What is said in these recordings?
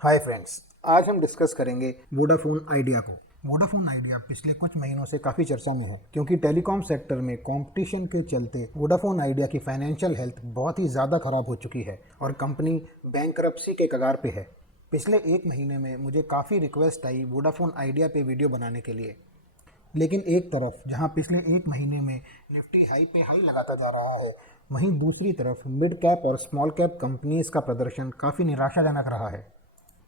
Hi friends, आज हम discuss करेंगे वोडाफोन आइडिया को। वोडाफोन आइडिया पिछले कुछ महीनों से काफ़ी चर्चा में है क्योंकि टेलीकॉम सेक्टर में कंपटीशन के चलते वोडाफोन आइडिया की फाइनेंशियल हेल्थ बहुत ही ज़्यादा खराब हो चुकी है और कंपनी बैंकरप्सी के कगार पे है। पिछले एक महीने में मुझे काफ़ी रिक्वेस्ट आई वोडाफोन आइडिया पे वीडियो बनाने के लिए, लेकिन एक तरफ जहां पिछले एक महीने में निफ्टी हाई पे हाई लगाता जा रहा है, वहीं दूसरी तरफ मिड कैप और स्मॉल कैप कंपनीज का प्रदर्शन काफ़ी निराशाजनक रहा है।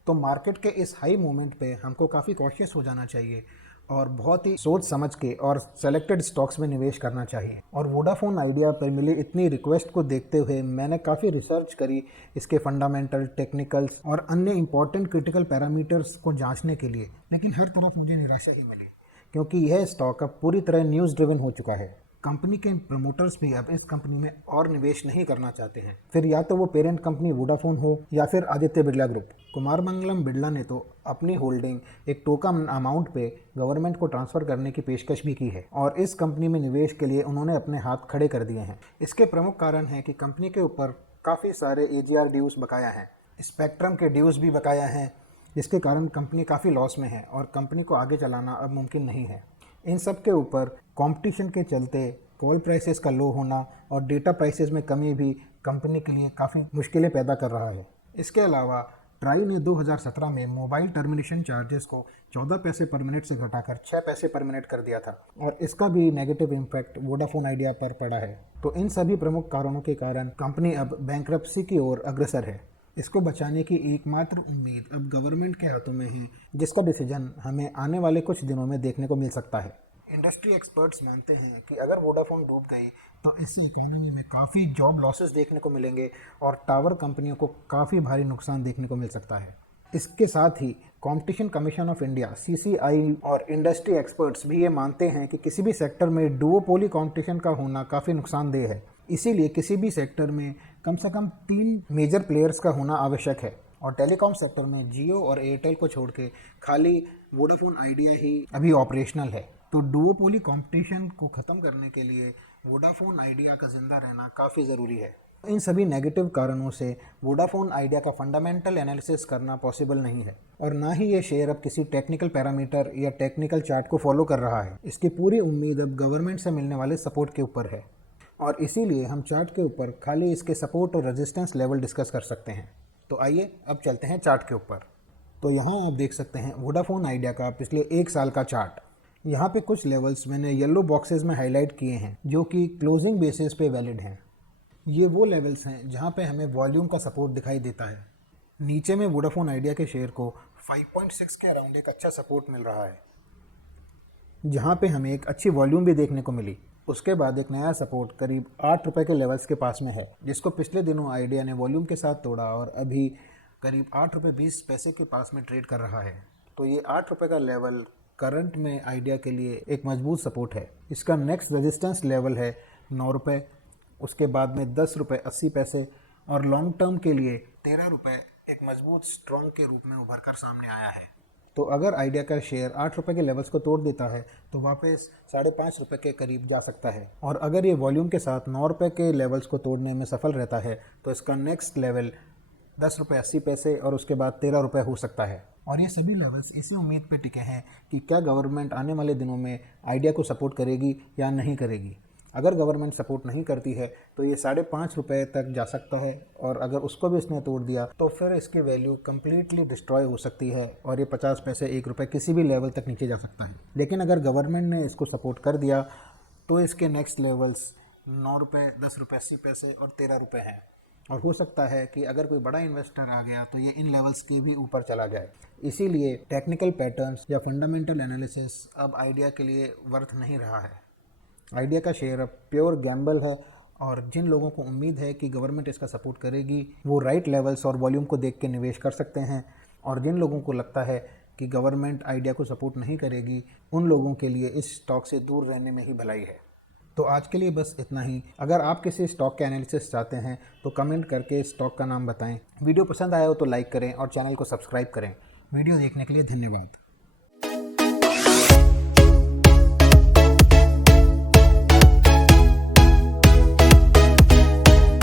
तो मार्केट के इस हाई मोमेंट पे हमको काफ़ी कॉशियस हो जाना चाहिए और बहुत ही सोच समझ के और सेलेक्टेड स्टॉक्स में निवेश करना चाहिए। और वोडाफोन आइडिया पर मिली इतनी रिक्वेस्ट को देखते हुए मैंने काफ़ी रिसर्च करी इसके फंडामेंटल, टेक्निकल्स और अन्य इंपॉर्टेंट क्रिटिकल पैरामीटर्स को जांचने के लिए, लेकिन हर तरफ मुझे निराशा ही मिली क्योंकि यह स्टॉक अब पूरी तरह न्यूज़ ड्रिवन हो चुका है। कंपनी के प्रमोटर्स भी अब इस कंपनी में और निवेश नहीं करना चाहते हैं, फिर या तो वो पेरेंट कंपनी वोडाफोन हो या फिर आदित्य बिरला ग्रुप। कुमार मंगलम बिरला ने तो अपनी होल्डिंग एक टोकन अमाउंट पे गवर्नमेंट को ट्रांसफ़र करने की पेशकश भी की है और इस कंपनी में निवेश के लिए उन्होंने अपने हाथ खड़े कर दिए हैं। इसके प्रमुख कारण है कि कंपनी के ऊपर काफ़ी सारे एजीआर ड्यूज बकाया हैं, स्पेक्ट्रम के ड्यूज भी बकाया हैं, जिसके कारण कंपनी काफ़ी लॉस में है और कंपनी को आगे चलाना अब मुमकिन नहीं है। इन सब के ऊपर कंपटीशन के चलते कॉल प्राइसेस का लो होना और डेटा प्राइसेस में कमी भी कंपनी के लिए काफ़ी मुश्किलें पैदा कर रहा है। इसके अलावा ट्राई ने 2017 में मोबाइल टर्मिनेशन चार्जेस को 14 पैसे पर मिनट से घटाकर 6 पैसे पर मिनट कर दिया था और इसका भी नेगेटिव इम्पैक्ट वोडाफोन आइडिया पर पड़ा है। तो इन सभी प्रमुख कारणों के कारण कंपनी अब बैंकरप्सी की ओर अग्रसर है। इसको बचाने की एकमात्र उम्मीद अब गवर्नमेंट के हाथों में है, जिसका डिसीजन हमें आने वाले कुछ दिनों में देखने को मिल सकता है। इंडस्ट्री एक्सपर्ट्स मानते हैं कि अगर वोडाफोन डूब गई तो इससे इकोनॉमी में काफ़ी जॉब लॉसेस देखने को मिलेंगे और टावर कंपनियों को काफ़ी भारी नुकसान देखने को मिल सकता है। इसके साथ ही competition commission of India CCI और इंडस्ट्री एक्सपर्ट्स भी ये मानते हैं कि किसी भी सेक्टर में डुओपोली कंपटीशन का होना काफ़ी नुकसानदेह है। इसीलिए किसी भी सेक्टर में कम से कम 3 मेजर प्लेयर्स का होना आवश्यक है और टेलीकॉम सेक्टर में जियो और एयरटेल को छोड़ के खाली वोडाफोन आइडिया ही अभी ऑपरेशनल है। तो डुओपोली कंपटीशन को ख़त्म करने के लिए वोडाफोन आइडिया का जिंदा रहना काफ़ी ज़रूरी है। इन सभी नेगेटिव कारणों से वोडाफोन आइडिया का फंडामेंटल एनालिसिस करना पॉसिबल नहीं है और ना ही ये शेयर अब किसी टेक्निकल पैरामीटर या टेक्निकल चार्ट को फॉलो कर रहा है। इसकी पूरी उम्मीद अब गवर्नमेंट से मिलने वाले सपोर्ट के ऊपर है और इसीलिए हम चार्ट के ऊपर खाली इसके सपोर्ट और रेजिस्टेंस लेवल डिस्कस कर सकते हैं। तो आइए अब चलते हैं चार्ट के ऊपर। तो यहाँ आप देख सकते हैं वोडाफोन आइडिया का पिछले एक साल का चार्ट। यहाँ पे कुछ लेवल्स मैंने येलो बॉक्सेस में हाईलाइट किए हैं जो कि क्लोजिंग बेसिस पे वैलिड हैं। ये वो लेवल्स हैं जहाँ पे हमें वॉल्यूम का सपोर्ट दिखाई देता है। नीचे में वोडाफोन आइडिया के शेयर को 5.6 के अराउंड एक अच्छा सपोर्ट मिल रहा है, जहाँ पे हमें एक अच्छी वॉल्यूम भी देखने को मिली। उसके बाद एक नया सपोर्ट करीब 8 रुपये के लेवल्स के पास में है, जिसको पिछले दिनों आइडिया ने वॉल्यूम के साथ तोड़ा और अभी करीब 8 रुपये 20 पैसे के पास में ट्रेड कर रहा है। तो ये 8 रुपये का लेवल करंट में आइडिया के लिए एक मजबूत सपोर्ट है। इसका नेक्स्ट रेजिस्टेंस लेवल है 9 रुपये, उसके बाद में 10 रुपये 80 पैसे और लॉन्ग टर्म के लिए 13 रुपये एक मजबूत स्ट्रॉन्ग के रूप में उभर कर सामने आया है। तो अगर आइडिया का शेयर 8 रुपये के लेवल्स को तोड़ देता है तो वापस 5.5 रुपये के करीब जा सकता है और अगर ये वॉल्यूम के साथ 9 रुपये के लेवल्स को तोड़ने में सफल रहता है तो इसका नेक्स्ट लेवल 10 रुपये 80 पैसे और उसके बाद 13 रुपये हो सकता है। और ये सभी लेवल्स इसी उम्मीद पे टिके हैं कि क्या गवर्नमेंट आने वाले दिनों में आइडिया को सपोर्ट करेगी या नहीं करेगी। अगर गवर्नमेंट सपोर्ट नहीं करती है तो ये 5.5 रुपये तक जा सकता है और अगर उसको भी इसने तोड़ दिया तो फिर इसकी वैल्यू कम्प्लीटली डिस्ट्रॉय हो सकती है और ये 50 पैसे 1 रुपये किसी भी लेवल तक नीचे जा सकता है। लेकिन अगर गवर्नमेंट ने इसको सपोर्ट कर दिया तो इसके नेक्स्ट लेवल्स 9 रुपये 10 रुपये 80 पैसे और 13 रुपये हैं और हो सकता है कि अगर कोई बड़ा इन्वेस्टर आ गया तो ये इन लेवल्स के भी ऊपर चला जाए। इसीलिए टेक्निकल पैटर्न्स या फंडामेंटल एनालिसिस अब आइडिया के लिए वर्थ नहीं रहा है। आइडिया का शेयर अब प्योर गैम्बल है और जिन लोगों को उम्मीद है कि गवर्नमेंट इसका सपोर्ट करेगी वो राइट लेवल्स और वॉल्यूम को देख के निवेश कर सकते हैं और जिन लोगों को लगता है कि गवर्नमेंट आइडिया को सपोर्ट नहीं करेगी उन लोगों के लिए इस स्टॉक से दूर रहने में ही भलाई है। तो आज के लिए बस इतना ही। अगर आप किसी स्टॉक के एनालिसिस चाहते हैं तो कमेंट करके स्टॉक का नाम बताएं। वीडियो पसंद आया हो तो लाइक करें और चैनल को सब्सक्राइब करें। वीडियो देखने के लिए धन्यवाद।